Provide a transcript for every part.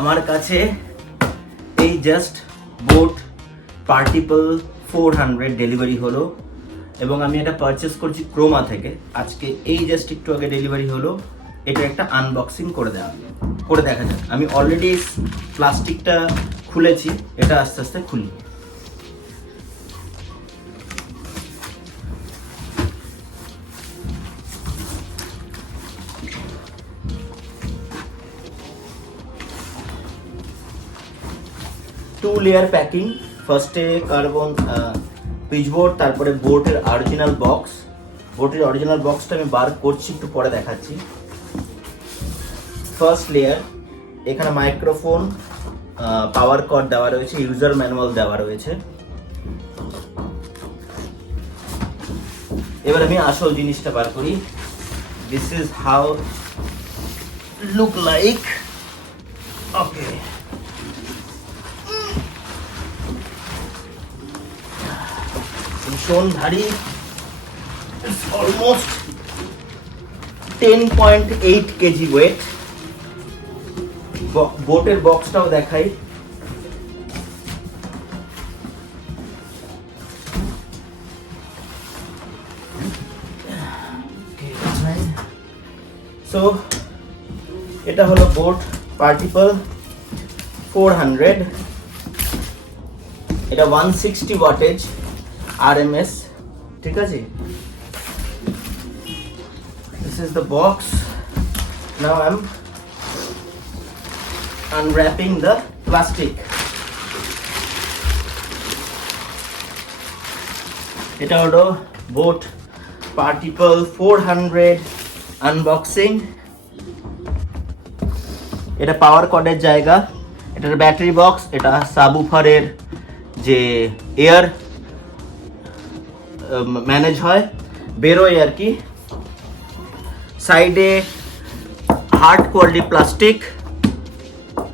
আমার কাছে এই জাস্ট বোট পার্টিপল 400 ডেলিভারি হলো এবং আমি এটা পারচেস করছি ক্রোমা থেকে। আজকে এই জাস্ট একটু আগে ডেলিভারি হলো। এটা একটা আনবক্সিং করে দেখা যাক। আমি অলরেডি প্লাস্টিকটা খুলেছি, এটা আস্তে আস্তে খুলি। টু লেয়ার প্যাকিং, ফার্স্টে কার্বন পিচবোর্ড, তারপরে বোটের অরিজিনাল বক্স। বোটের অরিজিনাল বক্সটা আমি বার করছি, একটু পরে দেখাচ্ছি। ফার্স্ট লেয়ার, এখানে মাইক্রোফোন, পাওয়ার কর্ড দেওয়া রয়েছে, ইউজার ম্যানুয়াল দেওয়া রয়েছে। এবার আমি আসল জিনিসটা বার করি। This is how look like. Okay, ভীষণ ভারী, অলমোস্ট 10.8 কেজি ওয়েট। বোটের বক্সটাও দেখাই। সো এটা হলো বোট পার্টিপল 400। এটা 160 ওয়াটেজ RMS, ঠিক আছে। This is the box. Now I'm unwrapping the plastic. এটা হলো বোট পার্টিপল 400 আনবক্সিং। এটা পাওয়ার কর্ডের জায়গা, এটার ব্যাটারি বক্স, এটা সাবউফারের যে এয়ার ম্যানেজ হয়, বেরোয় আর কি। সাইডে হার্ড কোয়ালিটি প্লাস্টিক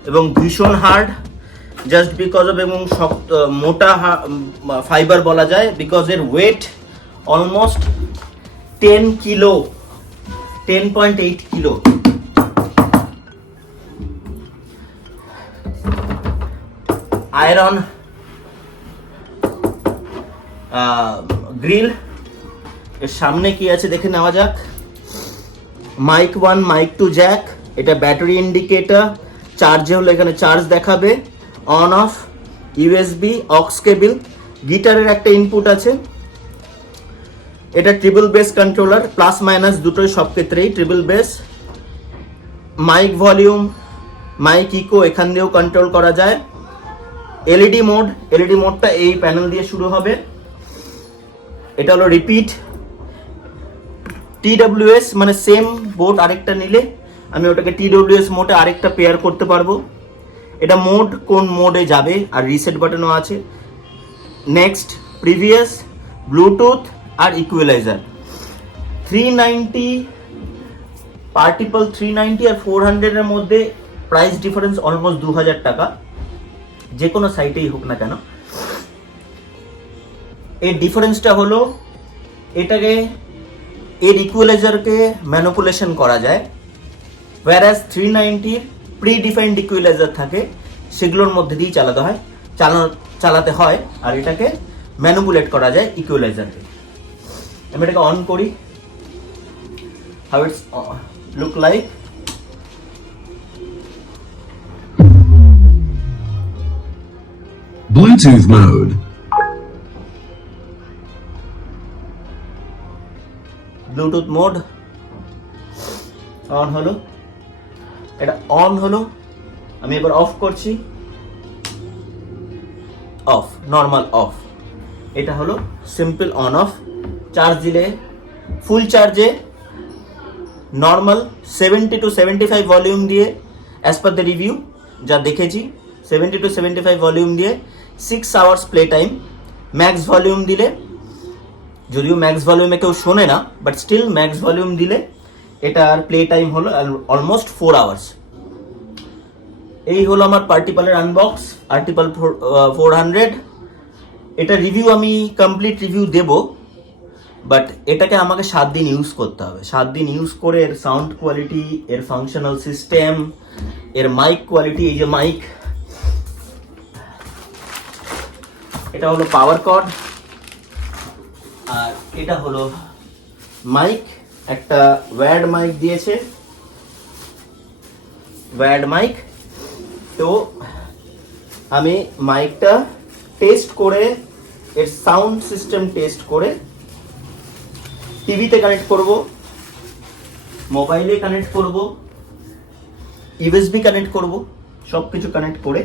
এবং ভীষণ হার্ড, জাস্ট বিকজ অফ, এবং শক্ত মোটা ফাইবার বলা যায়, বিকজ এর weight almost 10 kilo, 10.8 kilo. Iron grill. এর সামনে কি আছে দেখে নেওয়া যাক। মাইক 1, মাইক 2 জ্যাক, এটা ব্যাটারি ইন্ডিকেটর, চার্জে হলে এখানে চার্জ দেখাবে, on off, USB, aux cable, গিটারের একটা ইনপুট আছে। এটা triple bass controller, plus minus দুটোই, সব ক্ষেত্রেই triple bass. Mic volume, mic echo এখান দিয়েও কন্ট্রোল করা যায়। এলইডি মোড, এলইডি মোডটা এই প্যানেল দিয়ে শুরু হবে। এটা হলো রিপিট। TWS মানে সেম বোর্ড আরেকটা নিলে আমি ওটাকে TWS মোডে আরেকটা পেয়ার করতে পারবো। এটা মোড, কোন মোডে যাবে, আর রিসেট বাটনও আছে। নেক্সট, প্রিভিয়াস, ব্লুটুথ আর ইকুয়ালাইজার। 390 পার্টিপল 390 আর 400 এর মধ্যে প্রাইস ডিফারেন্স অলমোস্ট 2000 টাকা, যে কোনো সাইটেই হোক না কেন। এর ডিফারেন্সটা হলো এটাকে, এর ইকুয়ালাইজারকে ম্যানিপুলেশন করা যায়, whereas 390 প্রি ডিফাইন্ড ইকুয়ালাইজার থাকে, সেগুলোর মধ্যে দিয়েই চালাতে হয়, আর এটাকে ম্যানিপুলেট করা যায় ইকুয়ালাইজারকে। আমি এটাকে অন করি, how it's look like. Bluetooth mode. Bluetooth mode on হলো, এটা অন হলো। আমি এবার অফ করছি, অফ, নর্মাল অফ। এটা হলো সিম্পল অন অফ। চার্জ দিলে, ফুল চার্জে নর্মাল 70 to 75 ভলিউম দিয়ে, অ্যাজ পার দ্য রিভিউ যা দেখেছি, 70 to 75 ভলিউম দিয়ে 6 hours play time. Max volume দিলে, যদিও ম্যাক্স ভলিউমে কেউ শোনে না, বাট স্টিল ম্যাক্স ভলিউম দিলে এটার প্লে টাইম হলো অলমোস্ট 4 আওয়ার্স। এই হলো আমার পার্টিপলের আনবক্স, পার্টিপল 400। এটা রিভিউ আমি কমপ্লিট রিভিউ দেব, বাট এটাকে আমাকে 7 দিন ইউজ করতে হবে। 7 দিন ইউজ করে এর সাউন্ড কোয়ালিটি, এর ফাংশনাল সিস্টেম, এর মাইক কোয়ালিটি, এই যে মাইক, এটা হলো পাওয়ার কর্ড, আর এটা হলো মাইক, একটা ওয়্যার্ড মাইক দিয়েছে, ওয়্যার্ড মাইক। তো আমি মাইকটা টেস্ট করে, এর সাউন্ড সিস্টেম টেস্ট করে টিভিতে কানেক্ট করব, মোবাইলে কানেক্ট করব, ইউএসবি কানেক্ট করব, সব কিছু কানেক্ট করে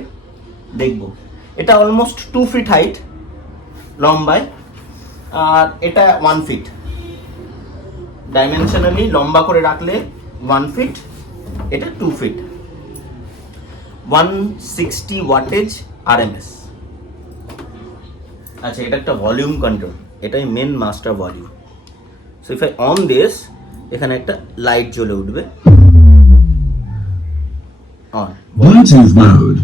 দেখব। এটা অলমোস্ট 2 ফিট হাইট লম্বায়, আর এটা 1 ফিট ডাইমেনশনালি লম্বা করে রাখলে 1 ফিট, এটা 2 ফিট, 160 ওয়াটেজ আরএমএস। আচ্ছা, এটা একটা ভলিউম কন্ট্রোল, এটাই main master volume. So if I on this, এখানে একটা লাইট জ্বলে উঠবে, on. Bluetooth mode.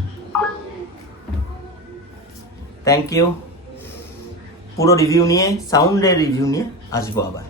Thank you. পুরো রিভিউ নিয়ে, সাউন্ডের রিভিউ নিয়ে আসবো আবার।